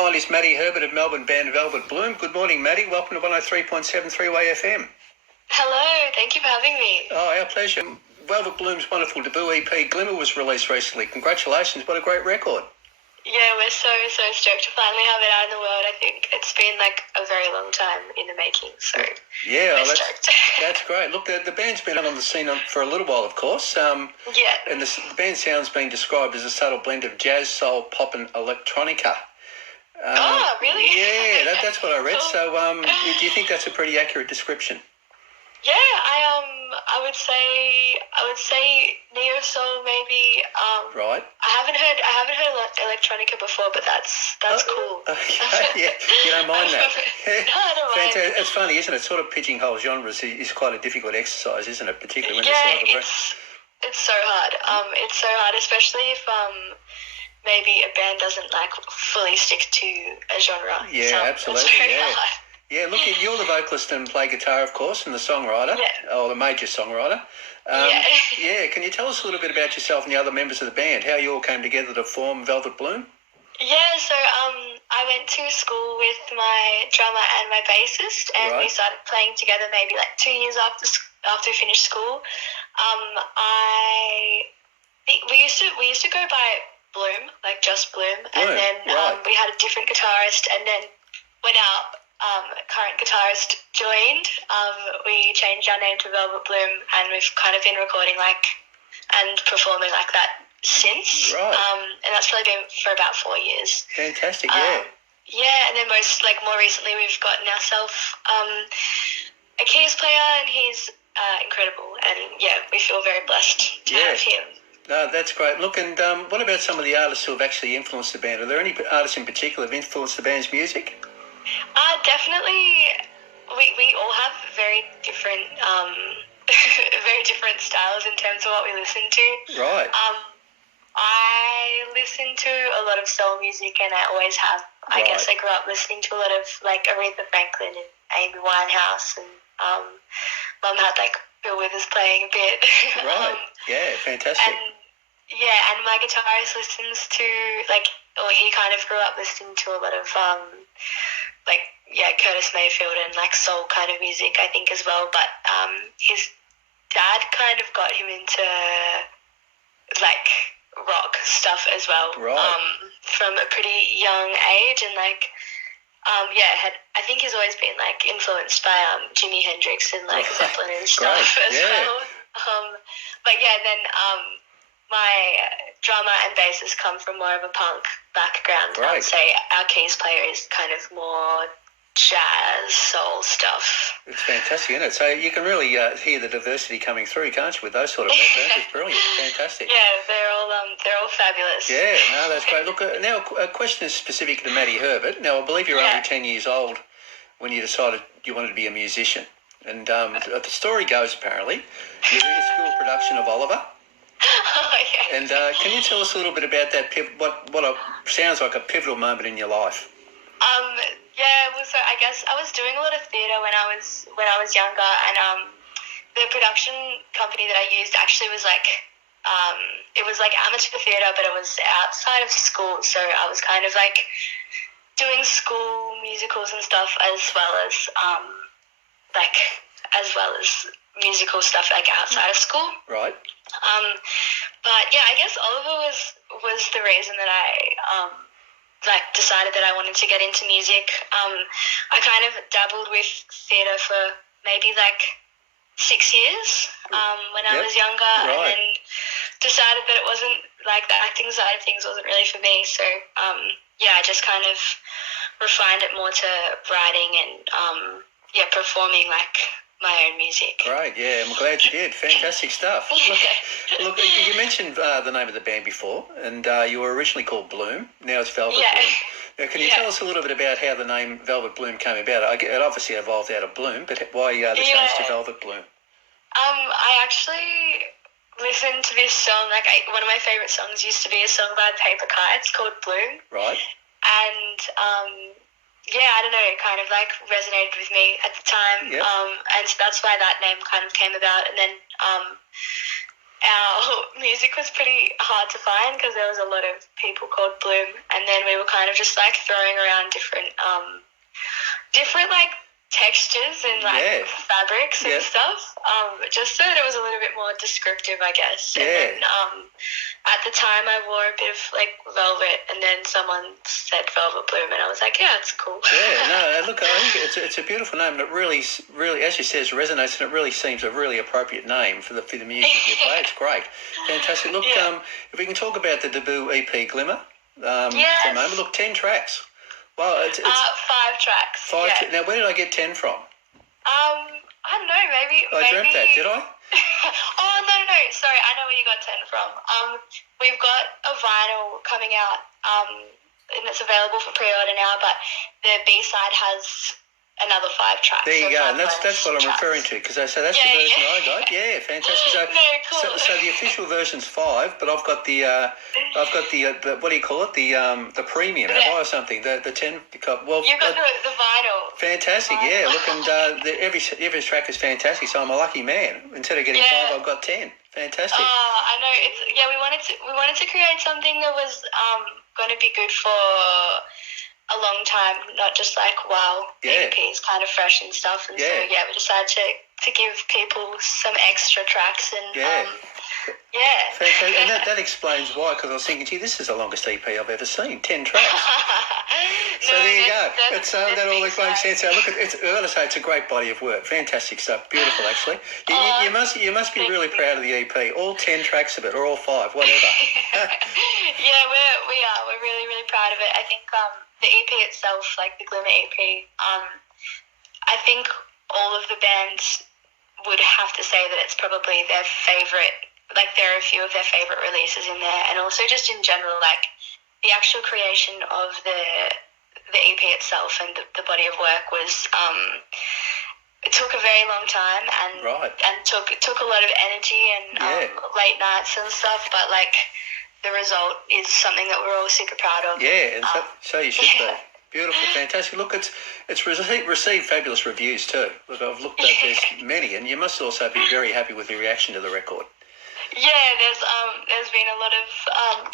mine is Maddy Herbert of Melbourne band Velvet Bloom. Good morning, Maddy. Welcome to 103.7 3WAY-FM. Hello, thank you for having me. Oh, our pleasure. Velvet Bloom's wonderful debut EP, Glimmer, was released recently. Congratulations, what a great record. Yeah, we're so stoked to finally have it out in the world. I think it's been like a very long time in the making, so yeah, we're stoked. That's great. Look, the band's been on the scene for a little while, of course. Yeah. And the band sound's been described as a subtle blend of jazz, soul, pop and electronica. Oh, really? Yeah, that's what I read. Cool. So do you think that's a pretty accurate description? Yeah, I would say neo soul maybe. Right. I haven't heard electronica before, but that's cool. Okay, yeah, you don't mind that. No, I don't mind. Fantastic. It's funny, isn't it? Sort of pigeonhole genres is quite a difficult exercise, isn't it? Particularly when it's so hard. It's so hard, especially if maybe a band doesn't like fully stick to a genre. Yeah, so absolutely. It's very Yeah. hard. Yeah, look, you're the vocalist and play guitar, of course, and the songwriter, or the major songwriter. Yeah, can you tell us a little bit about yourself and the other members of the band, how you all came together to form Velvet Bloom? Yeah, so I went to school with my drummer and my bassist, and we started playing together maybe like 2 years after we finished school. I think we used to go by Bloom, like just Bloom, and then we had a different guitarist, and then when our current guitarist joined, we changed our name to Velvet Bloom, and we've kind of been recording and performing like that since. Right. And that's probably been for about 4 years. Fantastic, yeah. Yeah, and then more recently we've gotten ourselves a keys player, and he's incredible, and yeah, we feel very blessed to have him. No, that's great. Look, and what about some of the artists who have actually influenced the band? Are there any artists in particular who have influenced the band's music? Definitely. We all have very different styles in terms of what we listen to. Right. I listen to a lot of soul music, and I always have. I guess I grew up listening to a lot of like Aretha Franklin and Amy Winehouse, and Mum had like Bill Withers playing a bit. Right. Yeah, fantastic. And my guitarist listens to he kind of grew up listening to a lot of Curtis Mayfield and like soul kind of music, I think, as well. But his dad kind of got him into like rock stuff as well. Right. From a pretty young age, and I think he's always been like influenced by Jimi Hendrix and like Zeppelin and stuff as well. Then my drummer and bassist come from more of a punk background. Right. I would say our keys player is kind of more jazz, soul stuff. It's fantastic, isn't it? So you can really hear the diversity coming through, can't you, with those sort of backgrounds? It's brilliant. Fantastic. Yeah, they're all fabulous. Yeah, no, that's great. Look, now a question is specific to Maddy Herbert. Now, I believe you're only 10 years old when you decided you wanted to be a musician. And the story goes, apparently, you're in a school production of Oliver. Oh, yeah. And can you tell us a little bit about that, what sounds like a pivotal moment in your life? So I guess I was doing a lot of theatre when I was younger, and the production company that I used actually was like it was like amateur theatre, but it was outside of school, so I was kind of like doing school musicals and stuff as well as musical stuff like outside of school. Right. But yeah, I guess Oliver was the reason that I decided that I wanted to get into music. I kind of dabbled with theatre for maybe 6 years when I was younger, and then decided that it wasn't the acting side of things wasn't really for me. So I just kind of refined it more to writing and performing my own music. Great, yeah, I'm glad you did. Fantastic stuff. Look, you mentioned the name of the band before, and you were originally called Bloom. Now it's Velvet Bloom. Now, can you tell us a little bit about how the name Velvet Bloom came about? It obviously evolved out of Bloom, but why the change to Velvet Bloom? I actually listened to this song. One of my favourite songs used to be a song by Paper Kites called Bloom. Right. And I don't know, it kind of resonated with me at the time. Yep. And so that's why that name kind of came about. And then our music was pretty hard to find because there was a lot of people called Bloom, and then we were kind of just like throwing around different like textures and like fabrics and stuff, just so that it was a little bit more descriptive, I guess. Yeah. And then at the time I wore a bit of like velvet, and then someone said Velvet Bloom, and I was like, yeah, it's cool. Yeah, no, look, I think it's a beautiful name, and it really, as you said, resonates, and it really seems a really appropriate name for the music you play. It's great, fantastic. Look, if we can talk about the debut EP Glimmer for a moment. Look, 10 tracks. Well, it's 5 tracks. Now, where did I get 10 from? I don't know, maybe. I dreamt that, did I? Oh, no. Sorry, I know where you got 10 from. We've got a vinyl coming out, and it's available for pre-order now, but the B-side has another 5 tracks. There you go, and that's what I'm referring to, because that's the version I got. Yeah, fantastic. So, cool. So the official version's 5, but I've got the what do you call it? The premium, have I, or something? The 10. Well, you've got the vinyl. Fantastic, yeah. Look, and every track is fantastic. So I'm a lucky man. Instead of getting 5, I've got 10. Fantastic. I know. We wanted to create something that was going to be good for a long time, not just like EPs, kind of fresh and stuff. And so we decided to give people some extra tracks and Fantastic. And that explains why, because I was thinking, gee, this is the longest EP I've ever seen, 10 tracks. So there you go. That all makes sense. Look, I've got to say, it's a great body of work. Fantastic stuff. Beautiful, actually. You must be really proud of the EP. All 10 tracks of it, or all 5, whatever. Yeah, we are. We're really, really proud of it. I think the EP itself, like the Glimmer EP, I think all of the bands would have to say that it's probably their favourite. Like, there are a few of their favourite releases in there, and also just in general, like the actual creation of the EP itself and the body of work was it took a very long time and took a lot of energy and late nights and stuff, but like the result is something that we're all super proud of. Yeah, and so you should be. Beautiful, fantastic. Look, it's received fabulous reviews too. Look, I've looked at there's many, and you must also be very happy with the reaction to the record. Yeah, there's been a lot of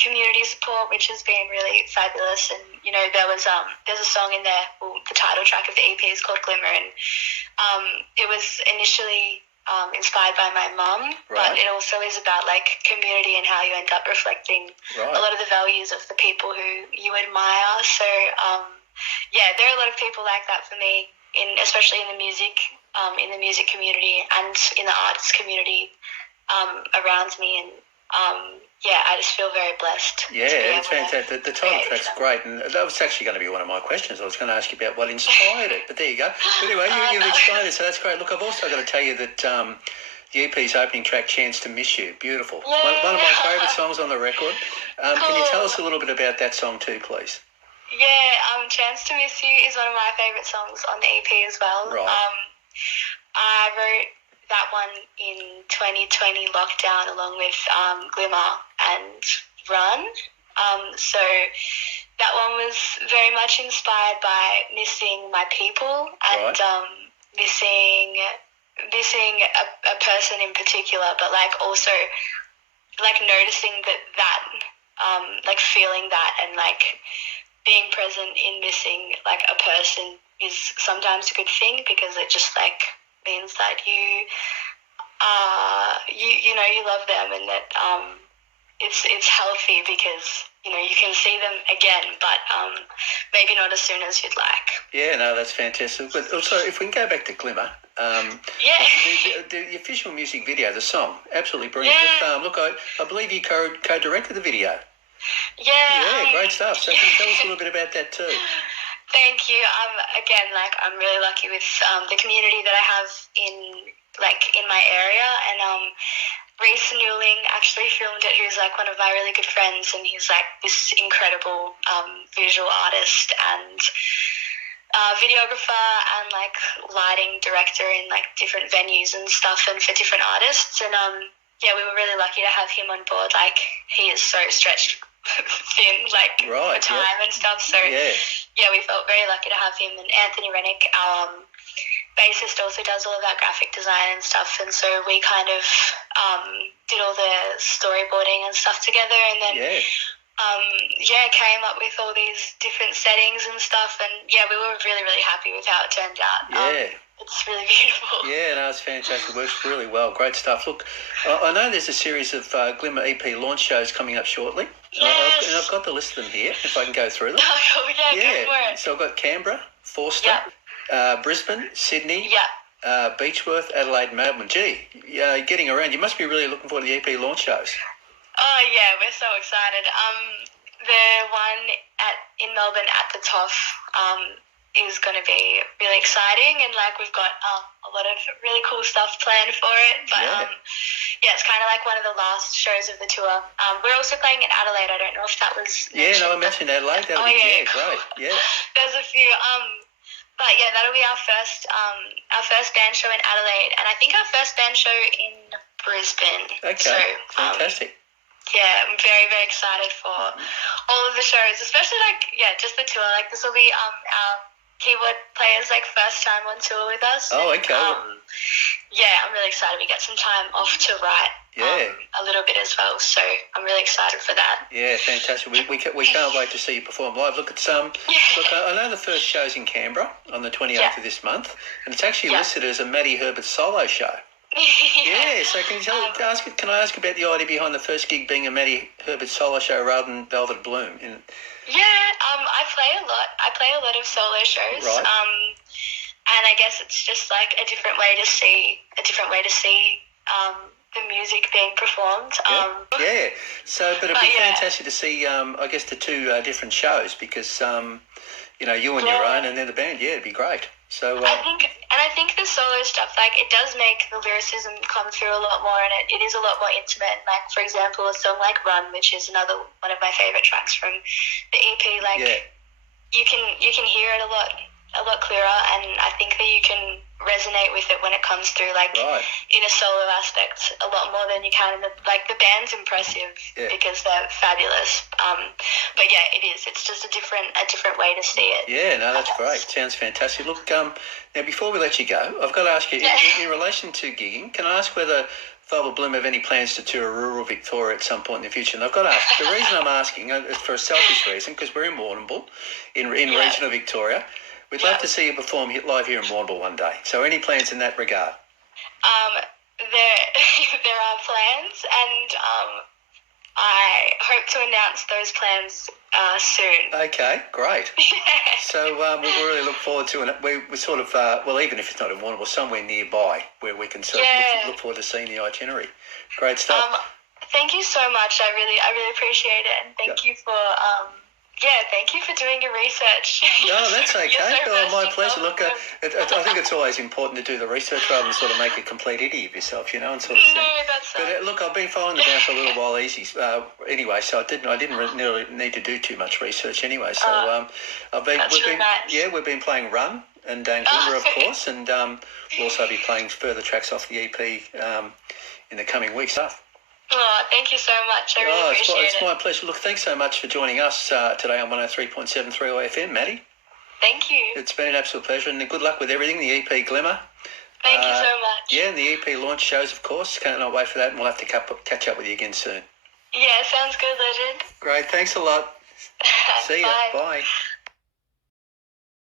community support, which has been really fabulous. And there's a song in there. Well, the title track of the EP is called Glimmer, and it was initially inspired by my mum, but it also is about like community and how you end up reflecting a lot of the values of the people who you admire. So there are a lot of people like that for me, especially in the music community and in the arts community around me, and I just feel very blessed. Yeah, it's fantastic. The title track's great, and that was actually going to be one of my questions. I was going to ask you about what inspired it, but there you go. But anyway, you've explained it, so that's great. Look, I've also got to tell you that the EP's opening track, Chance to Miss You, beautiful. Yeah. One of my favourite songs on the record. Cool. Can you tell us a little bit about that song too, please? Yeah, Chance to Miss You is one of my favourite songs on the EP as well. Right. I wrote that one in 2020 lockdown along with Glimmer and Run. So that one was very much inspired by missing my people and missing a person in particular, but like also like noticing that like feeling that and like being present in missing like a person is sometimes a good thing, because it just like means that you love them, and that it's healthy, because you can see them again, but maybe not as soon as you'd like. Yeah, no, that's fantastic. But also, if we can go back to Glimmer, the official music video, the song, absolutely brilliant. Yeah. Look, I believe you co-directed the video. Yeah. Great stuff. So can you tell us a little bit about that too? Thank you. Again, like, I'm really lucky with the community that I have in my area, and Reese Newling actually filmed it. He was like one of my really good friends, and he's like this incredible visual artist and videographer and like lighting director in like different venues and stuff, and for different artists. And we were really lucky to have him on board. Like, he is so stretched Finn, like, for time and stuff. So, yeah, we felt very lucky to have him. And Anthony Rennick, our bassist, also does all of our graphic design and stuff. And so we kind of did all the storyboarding and stuff together. And then, came up with all these different settings and stuff. And, yeah, we were really, really happy with how it turned out. It's really beautiful. Yeah, no, it's fantastic. It works really well. Great stuff. Look, I know there's a series of Glimmer EP launch shows coming up shortly. Yes. And I've got the list of them here, if I can go through them. Go for it. So I've got Canberra, Forster, Brisbane, Sydney, Beechworth, Adelaide, and Melbourne. Gee, getting around. You must be really looking forward to the EP launch shows. Oh, yeah, we're so excited. The one in Melbourne at the TOF is going to be really exciting, and like we've got a lot of really cool stuff planned for it. But it's kind of like one of the last shows of the tour. We're also playing in Adelaide. I don't know if that was mentioned. I mentioned Adelaide. That'll be cool. Great. Yeah. There's a few. But yeah, that'll be our first band show in Adelaide, and I think our first band show in Brisbane. Okay. So, fantastic. Yeah, I'm very, very excited for all of the shows, especially just the tour. Like, this will be our keyboard player's first time on tour with us. Oh, okay. I'm really excited. We get some time off to write a little bit as well, so I'm really excited for that. Yeah, fantastic. We can't wait to see you perform live. Look, I know the first show's in Canberra on the 28th of this month, and it's actually listed as a Maddy Herbert solo show. So can I ask about the idea behind the first gig being a Maddy Herbert solo show rather than Velvet Bloom? I play a lot of solo shows. Right. And I guess it's just like a different way to see the music being performed. So, but it'd be fantastic to see, I guess, the two different shows because, you on your own and then the band. Yeah, it'd be great. So I think the solo stuff, it does make the lyricism come through a lot more, and it is a lot more intimate. Like, for example, a song like "Run," which is another one of my favorite tracks from the EP. You can hear it a lot clearer, and I think that you can resonate with it when it comes through, in a solo aspect, a lot more than you can in the band's impressive because they're fabulous. But it is. It's just a different way to see it. Yeah, no, that's great. Sounds fantastic. Look, now before we let you go, I've got to ask you, in relation to gigging, can I ask whether Velvet Bloom have any plans to tour rural Victoria at some point in the future? And I've got to ask, the reason I'm asking is for a selfish reason, because we're in Warrnambool, in regional Victoria. We'd love to see you perform live here in Warrnambool one day. So any plans in that regard? There are plans, and I hope to announce those plans soon. Okay, great. So we really look forward to it. We sort of, even if it's not in Warrnambool, somewhere nearby where we can sort of look forward to seeing the itinerary. Great stuff. Thank you so much. I really appreciate it, and thank you for... thank you for doing your research. No, that's okay. My pleasure. Look, I think it's always important to do the research rather than sort of make a complete idiot of yourself, and sort of. No, that's right. But look, I've been following the band for a little while, anyway, so I didn't really need to do too much research anyway. So we've been playing Run and Glimmer, of course, and we'll also be playing further tracks off the EP in the coming weeks. Oh, thank you so much. I really appreciate it. It's my pleasure. Look, thanks so much for joining us today on 103.7 3WAY-FM, Maddy. Thank you. It's been an absolute pleasure, and good luck with everything, the EP Glimmer. Thank you so much. Yeah, and the EP launch shows, of course. Can't wait for that, and we'll have to catch up with you again soon. Yeah, sounds good, legend. Great. Thanks a lot. See ya. Bye. Bye.